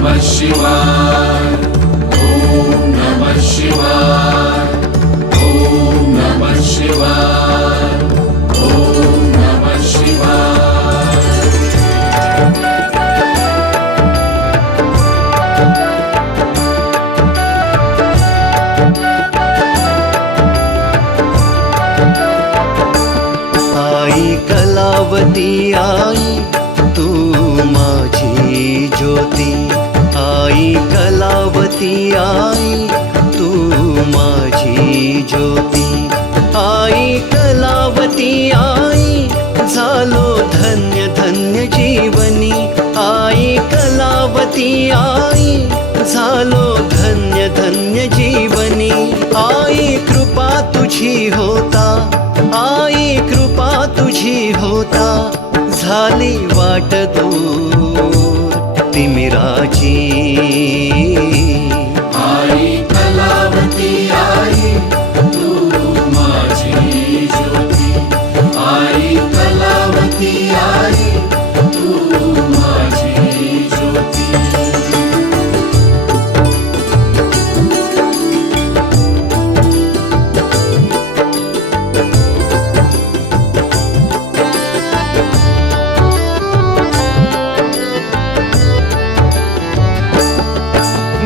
शिवाय ओम नमः शिवाय ओम नमः शिवाय ओम नमः शिवाय। आई कलावती आई तू माझी ज्योती, आई कलावती आई तू माझी ज्योती, आई कलावती आई झालो धन्य धन्य जीवनी, आई कलावती आई झालो धन्य धन्य जीवनी। आई कृपा तुझी होता, आई कृपा तुझी होता झाली वाट दूर तिमिराची। आई कलावती आई तू माझी ज्योती, आई कलावती आई तू माझी ज्योती।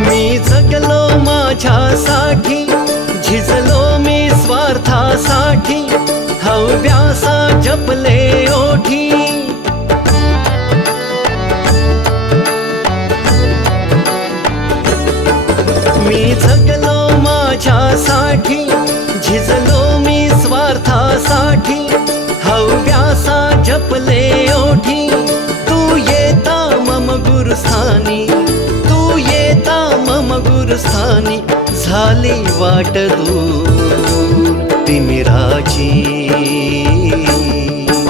मी जगलो माझ्यासाठी, झिजलो मी स्वार्थासाठी, हव्यासा जपले ओठी। मी जगलो माझ्यासाठी, झिजलो मी स्वार्थासाठी, हव्यासा जपले ओठी। तू येता मम गुरुस्थानी, मम गुरुस्थानी झाली वाट दूर तिमिराची।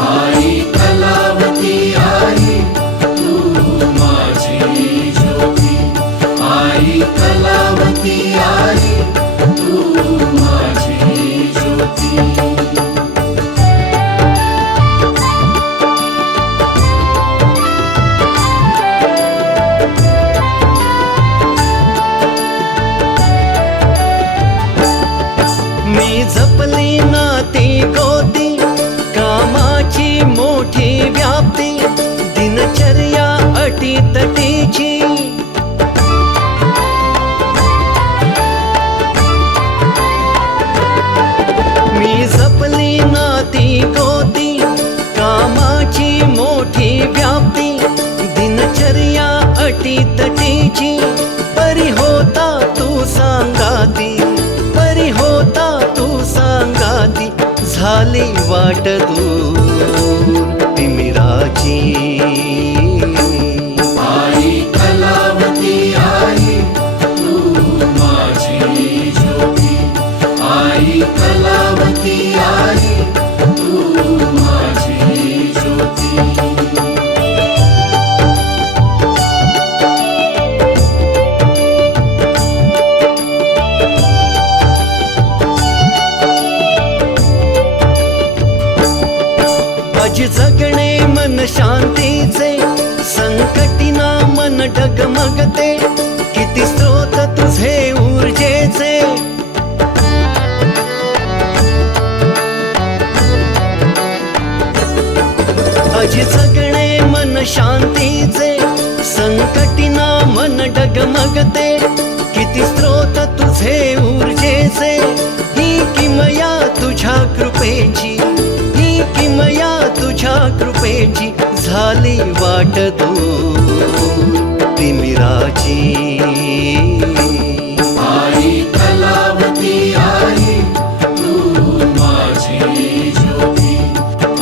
आई कलावती आई तू माझी ज्योती, आई कलावती आई तू माझी ज्योती। मी जपली नाती गोती, कामाची मोठी व्याप्ती, दिनचर्या अटीतटीची। मी जपली नाती गोती, कामाची मोठी व्याप्ती, दिनचर्या अटीतटीची। परी होता तू सांगाती, परी होता तू सांगाती झाली वाट दूर तिमिराची। आई कलावती आई तू माझी ज्योती, आई कलावती आई तू माझी ज्योती। माझी जगणे मन शांतीचे, संकटीना मन डगमगते, किती स्रोत तुझे ऊर्जेचे। माझी जगणे मन शांतीचे, संकटीना मन डगमगते, किती स्रोत तुझे ऊर्जेचे। ही किमया तुझ्या कृपेची, ही किमया तुझ्या कृपेची झाली वाट दूर तिमिराची। आई कलावती आई तू माझी ज्योती,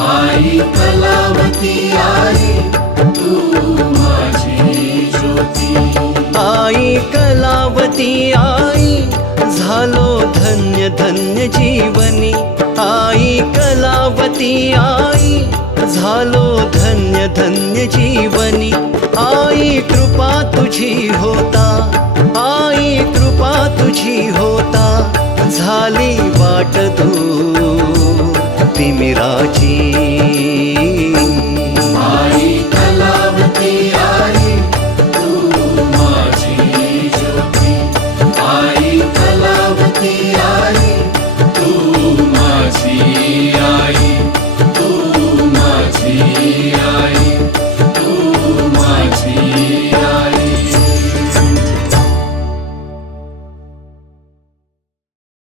आई कलावती आई तू माझी ज्योती। आई कलावती आई झालो धन्य धन्य जीवनी, आई कलावती आई झालो धन्य धन्य जीवनी। आई कृपा तुझी होता, आई कृपा तुझी होता झाली